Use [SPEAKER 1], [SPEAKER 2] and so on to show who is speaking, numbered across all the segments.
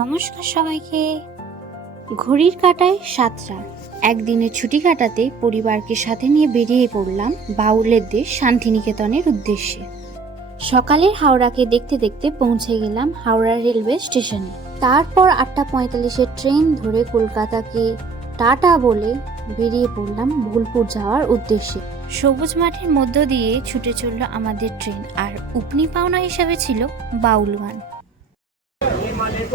[SPEAKER 1] নমস্কার সবাইকে ঘড়ির কাটায় সাতটা একদিনে ছুটি কাটাতে পরিবারকে সাথে নিয়ে বেরিয়ে পড়লাম বাউলের দেশ শান্তিনিকেতনের উদ্দেশ্যে সকালের হাওড়াকে দেখতে দেখতে পৌঁছে গেলাম হাওড়া রেলওয়ে স্টেশনে তারপর আটটা পঁয়তাল্লিশে ট্রেন ধরে কলকাতাকে টাটা বলে বেরিয়ে পড়লাম বোলপুর যাওয়ার উদ্দেশ্যে সবুজ মাঠের মধ্য দিয়ে ছুটে চলল আমাদের ট্রেন আর উপনি পাওনা হিসাবে ছিল বাউলওয়ান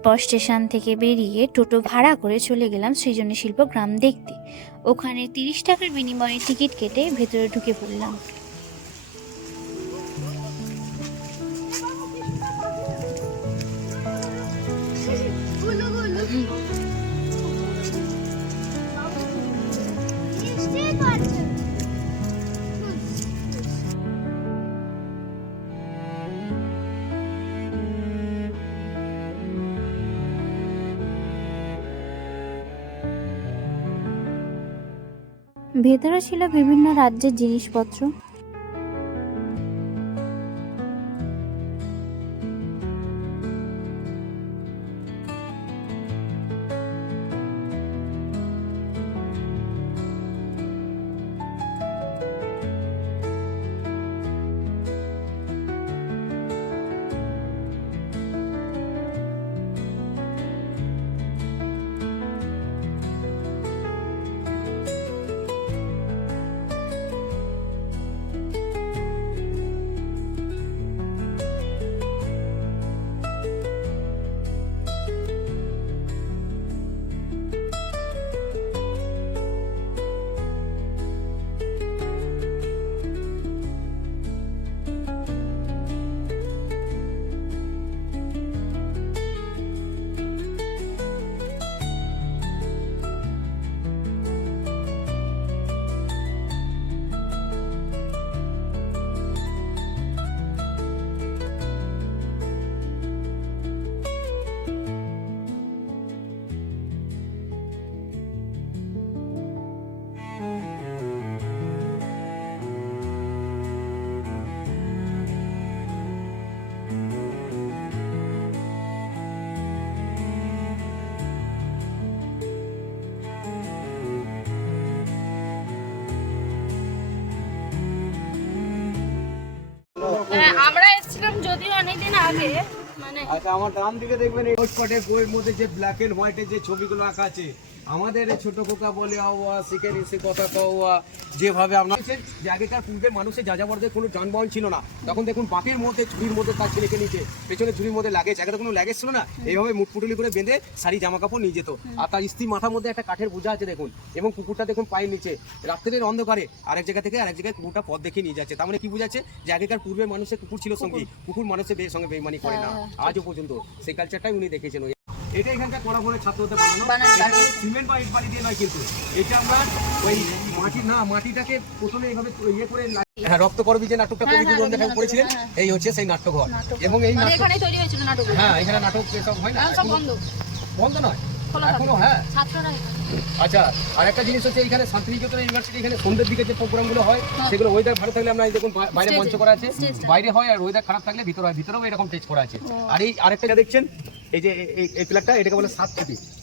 [SPEAKER 1] এরপর স্টেশন থেকে বেরিয়ে টোটো ভাড়া করে চলে গেলাম সৃজনী শিল্প গ্রাম দেখতে ওখানে তিরিশ টাকার বিনিময়ে টিকিট কেটে ভেতরে ঢুকে পড়লাম Thank you. ভেতরে ছিল বিভিন্ন রাজ্যের জিনিসপত্র
[SPEAKER 2] আমরা এসেছিলাম যদিও অনেকদিন আগে
[SPEAKER 3] মানে আচ্ছা আমার ডান দিকে দেখবেন এই কোট কোটের বইয়ের মধ্যে যে ব্ল্যাক এন্ড হোয়াইটের যে ছবিগুলো আঁকা আছে আমাদের ছোট কোকা বলে আওয়া শিখে এসে কথা কওয়া যেভাবে আমরা যে আগেকার পূর্বে মানুষের যাযাবরদের কোনো যানবাহন ছিল না তখন দেখুন বাপের মধ্যে ঝুড়ির মধ্যে তার ছেলেকে নিচে পেছনে ঝুড়ির মধ্যে লাগেজ আগে কোনো লাগেজ ছিল না এইভাবে মুটপুটুলি করে বেঁধে শাড়ি জামা কাপড় নিয়ে যেত আর তার স্ত্রী মাথার মধ্যে একটা কাঠের বোঝা আছে দেখুন এবং কুকুরটা দেখুন পায়ের নিচে রাত্রের অন্ধকারে আরেক জায়গা থেকে আরেক জায়গায় কুকুরটা পথ দেখে নিয়ে যাচ্ছে তার মানে কি বুঝাচ্ছে যে আগেকার পূর্বে মানুষের কুকুর ছিল সঙ্গী কুকুর মানুষের সঙ্গে বেমানি করে না হ্যাঁ, হ্যাঁ। আজও পর্যন্ত সেই কালচারটাই উনি দেখেছেন এটা এখানকার কড়া সিমেন্ট বা ইট দিয়ে নয় কিন্তু এটা আমরা ওই মাটি না মাটিটাকে প্রথমে এইভাবে ইয়ে করে হ্যাঁ রক্তকরবী যে নাটকটা হ্যাঁ, কবি হ্যাঁ, করেছিলেন হ্যাঁ, এই হচ্ছে সেই নাট্যঘর
[SPEAKER 2] এবং এই মানে নাটক
[SPEAKER 3] হ্যাঁ এখানে নাটক সব হয় না বন্ধ নয় হ্যাঁ। আচ্ছা আর একটা জিনিস হচ্ছে এখানে শান্তিনিকেতন ইউনিভার্সিটি এখানে সন্ধ্যের দিকে যে প্রোগ্রামগুলো হয় হ্যাঁ। সেগুলো ওয়েদার ভালো থাকলে আমরা দেখুন বাইরে মঞ্চ করা আছে বাইরে হয় আর ওয়েদার খারাপ থাকলে ভিতরে হয় ভিতরেও এরকম টেস্ট করা আছে আর এই আরেকটা দেখছেন এই যে এই প্লেটটা এটাকে বলে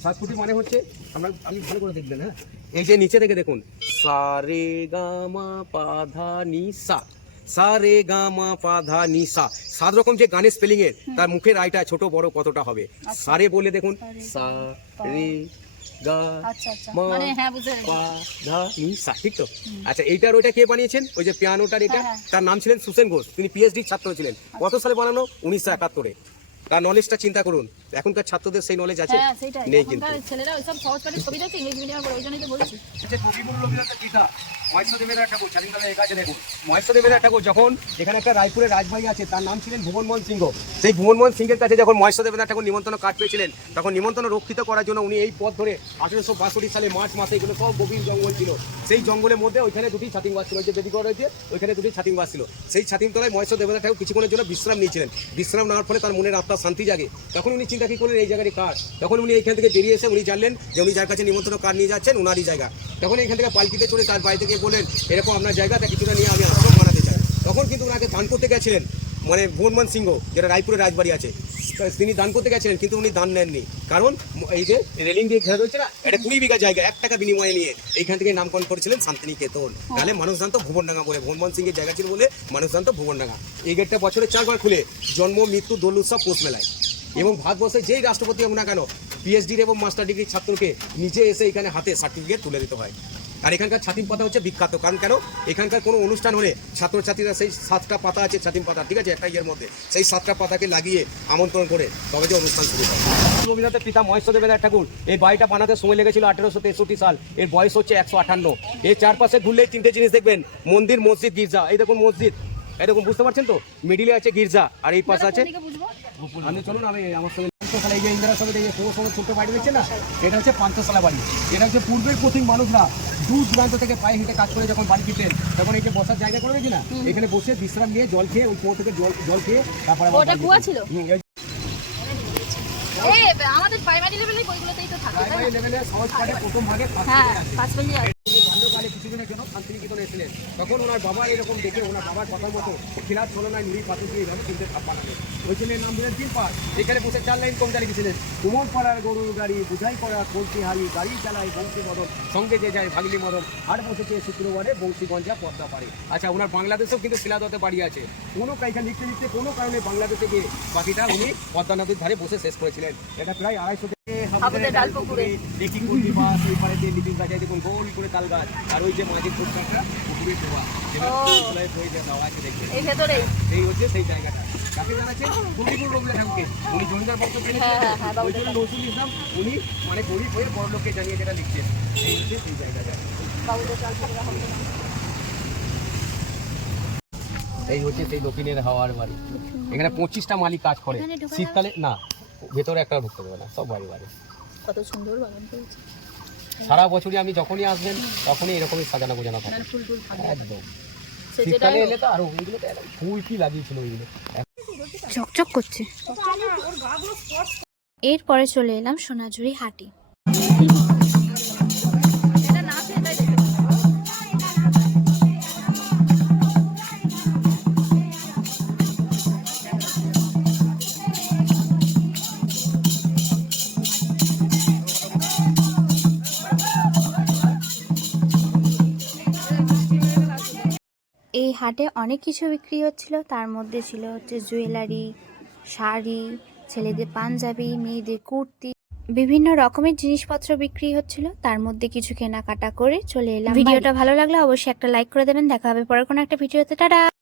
[SPEAKER 3] সাত ফুটি মানে হচ্ছে আমরা আপনি ভালো করে দেখবেন হ্যাঁ এই যে নিচে থেকে দেখুন সারে গামা পাধা নি সা সা রে গা মা পা ধা নি সা সাত রকম যে গানের স্পেলিং এর তার মুখের আইটা ছোট বড় কতটা হবে আচ্ছা। সারে বলে দেখুন সা রে আচ্ছা, আচ্ছা। মা মানে, হ্যাঁ, ধা নি সা ঠিক তো আচ্ছা এইটার ওইটা কে বানিয়েছেন ওই যে পিয়ানোটার এটা হ্যাঁ, হ্যাঁ। তার নাম ছিলেন সুসেন ঘোষ তিনি পিএইচডি ছাত্র ছিলেন কত সালে বানানো উনিশশো একাত্তরে তার নলেজটা চিন্তা করুন এখনকার ছাত্রদের সেই নলেজ আছে নেই কিন্তু মহেশ্বরদেবের একটা কোচ স্বাধীনতা লেখা আছে দেখুন মহেশ্বরদেবের একটা কোচ যখন এখানে একটা রায়পুরের রাজবাড়ি আছে তার নাম ছিলেন ভুবনমোহন সিংহ সেই ভুবনমোহন সিংহের কাছে যখন মহেশ্বরদেবের ঠাকুর নিমন্ত্রণ কাঠ পেয়েছিলেন তখন নিমন্ত্রণ রক্ষিত করার জন্য উনি এই পথ ধরে আঠেরোশো বাষট্টি সালে মার্চ মাসে এগুলো সব গভীর জঙ্গল ছিল সেই জঙ্গলের মধ্যে ওইখানে দুটি ছাতিং বাস ছিল যে বেদিঘর রয়েছে ওইখানে দুটি ছাতিং বাস ছিল সেই ছাতিং তলায় মহেশ্বর ঠাকুর কিছুক্ষণের জন্য বিশ্রাম নিয়েছিলেন বিশ্রাম নেওয়ার ফলে তার মনের আত্মার শান্তি জাগে তখন উনি চিন্তা কী করলেন এই জায়গাটি কার তখন উনি এইখান থেকে বেরিয়ে এসে উনি জানলেন যে উনি যার কাছে নিমন্ত্রণ কাঠ নিয়ে যাচ্ছেন ওনারই জায়গা তখন এখান থেকে পালকিতে চড়ে তার বাড়িতে গিয়ে বলেন এরকম আপনার জায়গা তা কিছুটা নিয়ে আমি আশ্রম বানাতে চাই তখন কিন্তু ওনাকে দান করতে গেছিলেন মানে ভুবনমান সিংহ যেটা রায়পুরের রাজবাড়ি আছে তিনি দান করতে গেছিলেন কিন্তু উনি দান নেননি কারণ এই যে রেলিং দিয়ে ঘেরা রয়েছে না এটা কুড়ি বিঘা জায়গা এক টাকা বিনিময়ে নিয়ে এইখান থেকে নামকরণ করেছিলেন শান্তিনিকেতন তাহলে মানুষ জানতো ভুবনডাঙ্গা বলে ভুবনমান সিংহের জায়গা ছিল বলে মানুষ জানতো ভুবনডাঙ্গা এই গেটটা বছরে চারবার খুলে জন্ম মৃত্যু দোল উৎসব পোষ মেলায় এবং ভারতবর্ষে যেই রাষ্ট্রপতি হোক না কেন পিএইচডির এবং মাস্টার ডিগ্রির ছাত্রকে নিজে এসে এখানে হাতে সার্টিফিকেট তুলে দিতে হয় আর এখানকার ছাতিম পাতা হচ্ছে বিখ্যাত কারণ কেন এখানকার কোনো অনুষ্ঠান হলে ছাত্রছাত্রীরা সেই সাতটা পাতা আছে ছাতিম পাতা ঠিক আছে একটা ইয়ের মধ্যে সেই সাতটা পাতাকে লাগিয়ে আমন্ত্রণ করে তবে যে অনুষ্ঠান শুরু হয় রবীন্দ্রনাথের পিতা মহেশ্বর বেদার ঠাকুর এই বাড়িটা বানাতে সময় লেগেছিল আঠেরোশো তেষট্টি সাল এর বয়স হচ্ছে একশো আঠান্ন এর চারপাশে ঘুরলেই তিনটে জিনিস দেখবেন মন্দির মসজিদ গির্জা এই দেখুন মসজিদ এই দেখুন বুঝতে পারছেন তো মিডিলে আছে গির্জা আর এই পাশে আছে চলুন আমি আমার সঙ্গে পান্থশালা এই যে ইন্দিরা সমিতি এই পৌরসভার ছোট্ট বাড়ি রয়েছে না এটা হচ্ছে পান্থশালা বাড়ি এটা হচ্ছে পূর্বের প্রথম মানুষরা দূর দূরান্ত থেকে পায়ে হেঁটে কাজ করে যখন বাড়ি ফিরতেন তখন এই যে বসার জায়গা করে না এখানে বসে বিশ্রাম নিয়ে জল খেয়ে ওই কুয়ো থেকে জল জল খেয়ে তারপরে
[SPEAKER 2] আমাদের প্রাইমারি লেভেলে ওইগুলোতেই তো থাকে
[SPEAKER 3] প্রাইমারি লেভেলে সহজ পাঠে প্রথম ভাগে হ্যাঁ, ফার্স্ট প্রাতকালে কিছুদিনের জন্য শান্তিনিকেতনে এসেছিলেন তখন ওনার বাবা এরকম দেখে ওনার বাবার কথার মতো খিলার তুলনায় নুড়ি পাথর দিয়ে এইভাবে কিনতে ধাপ বানালেন ওই ছেলের নাম দিলেন তিন পাঁচ এখানে বসে চার লাইন কবিতা গেছিলেন কুমোর পাড়ার গরুর গাড়ি বুঝাই করা কলসি হারি গাড়ি চালায় বংশী মদন সঙ্গে যে যায় ভাগলি মদন আর বসেছে শুক্রবারে বংশীগঞ্জা পদ্মা পারে আচ্ছা ওনার বাংলাদেশেও কিন্তু শিলাদতে বাড়ি আছে কোনো কাইকা লিখতে লিখতে কোনো কারণে বাংলাদেশে গিয়ে বাকিটা উনি পদ্মা নদীর ধারে বসে শেষ করেছিলেন এটা প্রায় আড়াইশো ডাল পুকুরে দেখি মাছ ওই পারে দিয়ে গাছ গোল করে তাল গাছ আর ওই যে মাঝে পুকুরে এই ভেতরে গরিব জানিয়ে যেটা এই হচ্ছে সেই জায়গাটা হ্যাঁ, হ্যাঁ, হ্যাঁ, মানে এই হচ্ছে সেই দক্ষিণের হাওয়ার বাড়ি এখানে পঁচিশটা মালিক কাজ করে শীতকালে না ভেতরে একটা ঢুকতে পারবে না সব বাড়ি বাড়ি
[SPEAKER 2] কত সুন্দর বাগান করেছে
[SPEAKER 3] সারা বছরই আমি যখনই আসবেন তখনই এরকমই সাজানো গোজানো থাকে মানে একদম শীতকালে এলে তো আরো ওইগুলো ফুল কি লাগিয়েছিল ওইগুলো
[SPEAKER 1] চকচক করছে এরপরে চলে এলাম সোনাঝুরি হাটি হাটে অনেক কিছু বিক্রি হচ্ছিল তার মধ্যে ছিল হচ্ছে জুয়েলারি শাড়ি ছেলেদের পাঞ্জাবি মেয়েদের কুর্তি বিভিন্ন রকমের জিনিসপত্র বিক্রি হচ্ছিল তার মধ্যে কিছু কেনাকাটা করে চলে এলাম ভিডিওটা ভালো লাগলে অবশ্যই একটা লাইক করে দেবেন দেখা হবে পরে কোনো একটা ভিডিওতে টাটা